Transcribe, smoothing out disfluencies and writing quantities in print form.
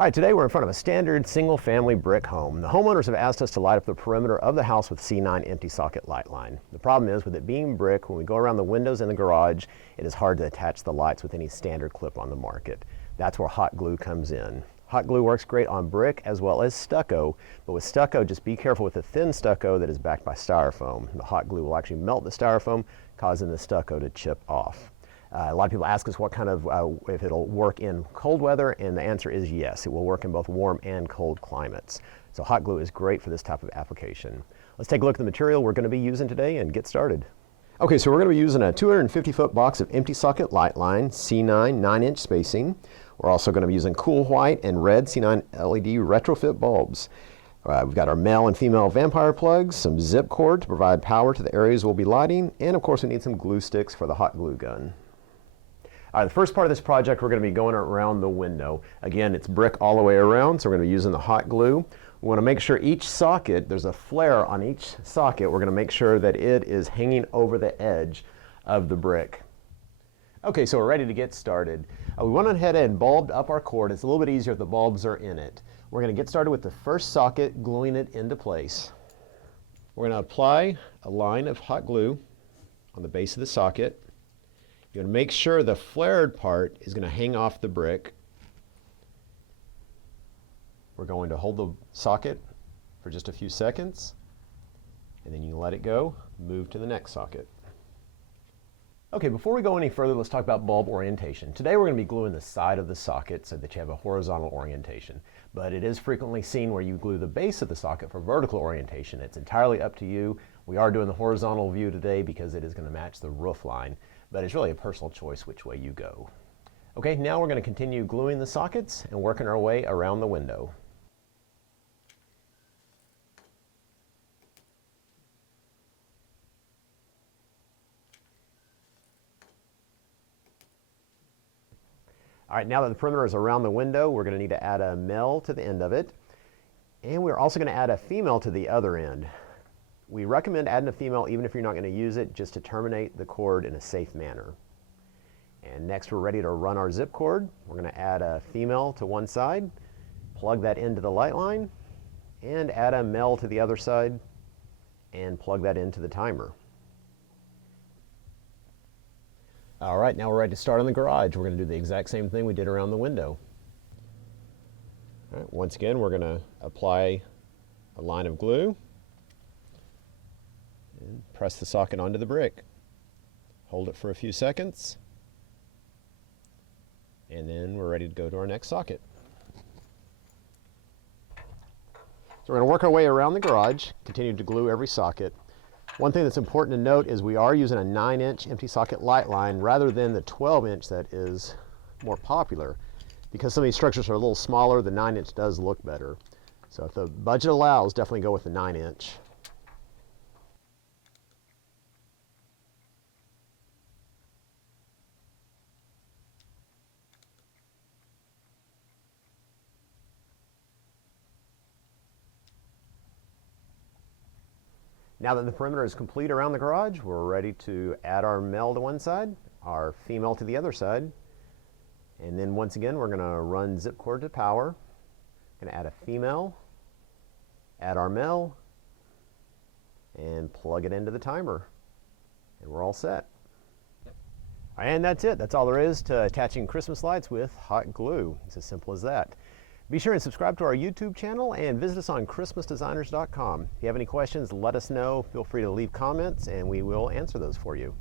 All right, today we're in front of a standard single-family brick home. The homeowners have asked us to light up the perimeter of the house with C9 empty socket light line. The problem is with it being brick, when we go around the windows in the garage, it is hard to attach the lights with any standard clip on the market. That's where hot glue comes in. Hot glue works great on brick as well as stucco, but with stucco, just be careful with the thin stucco that is backed by styrofoam. The hot glue will actually melt the styrofoam, causing the stucco to chip off. A lot of people ask us what kind of, if it'll work in cold weather, and the answer is yes. It will work in both warm and cold climates. So hot glue is great for this type of application. Let's take a look at the material we're going to be using today and get started. Okay, so we're going to be using a 250-foot box of empty socket light line, C9 9-inch spacing. We're also going to be using cool white and red C9 LED retrofit bulbs. We've got our male and female vampire plugs, some zip cord to provide power to the areas we'll be lighting, and of course we need some glue sticks for the hot glue gun. All right, the first part of this project, we're going to be going around the window. Again, it's brick all the way around, so we're going to be using the hot glue. We want to make sure each socket, there's a flare on each socket. We're going to make sure that it is hanging over the edge of the brick. Okay, so we're ready to get started. We went ahead and bulbed up our cord. It's a little bit easier if the bulbs are in it. We're going to get started with the first socket, gluing it into place. We're going to apply a line of hot glue on the base of the socket. You're going to make sure the flared part is going to hang off the brick. We're going to hold the socket for just a few seconds, and then you let it go, move to the next socket. Okay, before we go any further, let's talk about bulb orientation. Today we're going to be gluing the side of the socket so that you have a horizontal orientation, but it is frequently seen where you glue the base of the socket for vertical orientation. It's entirely up to you. We are doing the horizontal view today because it is going to match the roof line, but it's really a personal choice which way you go. Okay, now we're going to continue gluing the sockets and working our way around the window. All right, now that the perimeter is around the window, we're going to need to add a male to the end of it, and we're also going to add a female to the other end. We recommend adding a female even if you're not going to use it, just to terminate the cord in a safe manner. And next we're ready to run our zip cord. We're going to add a female to one side, plug that into the light line, and add a male to the other side, and plug that into the timer. All right, now we're ready to start on the garage. We're going to do the exact same thing we did around the window. All right, once again, we're going to apply a line of glue and press the socket onto the brick. Hold it for a few seconds, and then we're ready to go to our next socket. So we're going to work our way around the garage, continue to glue every socket. One thing that's important to note is we are using a 9-inch empty socket light line rather than the 12-inch that is more popular. Because some of these structures are a little smaller, the 9-inch does look better. So if the budget allows, definitely go with the 9-inch. Now that the perimeter is complete around the garage, we're ready to add our male to one side, our female to the other side, and then once again we're going to run zip cord to power. Going to add a female, add our male, and plug it into the timer, and we're all set. And that's it. That's all there is to attaching Christmas lights with hot glue. It's as simple as that. Be sure and subscribe to our YouTube channel and visit us on ChristmasDesigners.com. If you have any questions, let us know. Feel free to leave comments and we will answer those for you.